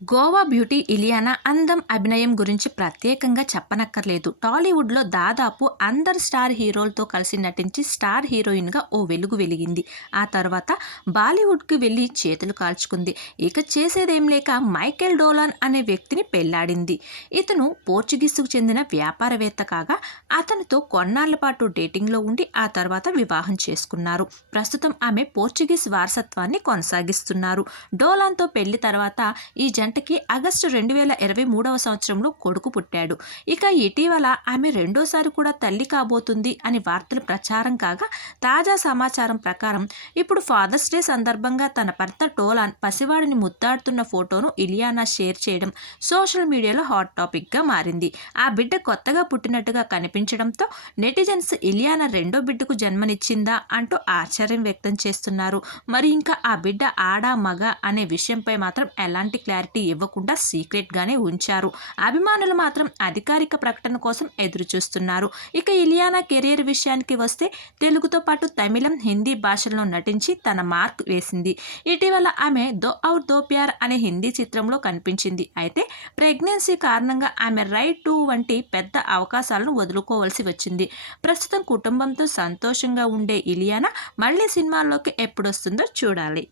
Goa beauty Ileana అందం, అభినయం గురించి ప్రత్యేకంగా చెప్పనక్కర్లేదు. టాలీవుడ్లో దాదాపు అందరు స్టార్ హీరోలతో కలిసి నటించి స్టార్ హీరోయిన్గా ఓ వెలుగు వెలిగింది. ఆ తర్వాత బాలీవుడ్కి వెళ్ళి చేతులు కాల్చుకుంది. ఇక చేసేదేం లేక మైకేల్ డోలాన్ అనే వ్యక్తిని పెళ్లాడింది. ఇతను పోర్చుగీస్కు చెందిన వ్యాపారవేత్త కాగా అతనితో కొన్నాళ్ల పాటు డేటింగ్లో ఉండి ఆ తర్వాత వివాహం చేసుకున్నారు. ప్రస్తుతం ఆమె పోర్చుగీస్ వారసత్వాన్ని కొనసాగిస్తున్నారు. డోలాన్తో పెళ్లి తర్వాత ఈ జంటకి ఆగస్టు 2023 సంవత్సరంలో కొడుకు పుట్టాడు. ఇక ఇటీవల ఆమె రెండోసారి కూడా తల్లి కాబోతుంది అని వార్తలు ప్రచారం కాగా తాజా సమాచారం ప్రకారం ఇప్పుడు ఫాదర్స్ డే సందర్భంగా తన భర్త డోలాన్ పసివాడిని ముద్దాడుతున్న ఫోటోను ఇలియానా షేర్ చేయడం సోషల్ మీడియాలో హాట్ టాపిక్గా మారింది. ఆ బిడ్డ కొత్తగా పుట్టినట్టుగా కనిపించడంతో నెటిజన్స్ ఇలియానా రెండో బిడ్డకు జన్మనిచ్చిందా అంటూ ఆశ్చర్యం వ్యక్తం చేస్తున్నారు. మరి ఇంకా ఆ బిడ్డ ఆడా మగ అనే విషయంపై మాత్రం ఎలాంటి క్లారిటీ ఇవ్వకుండా సీక్రెట్గానే ఉంచారు. అభిమానులు మాత్రం అధికారిక ప్రకటన కోసం ఎదురు చూస్తున్నారు. ఇక ఇలియానా కెరీర్ విషయానికి వస్తే తెలుగుతో పాటు తమిళం, హిందీ భాషల్లో నటించి తన మార్క్ వేసింది. ఇటీవల ఆమె దో ఔర్ దో ప్యార్ అనే హిందీ చిత్రంలో కనిపించింది. అయితే ప్రెగ్నెన్సీ కారణంగా ఆమె రైట్ టు వంటి పెద్ద అవకాశాలను వదులుకోవాల్సి వచ్చింది. ప్రస్తుతం కుటుంబంతో సంతోషంగా ఉండే ఇలియానా మళ్ళీ సినిమాల్లోకి ఎప్పుడొస్తుందో చూడాలి.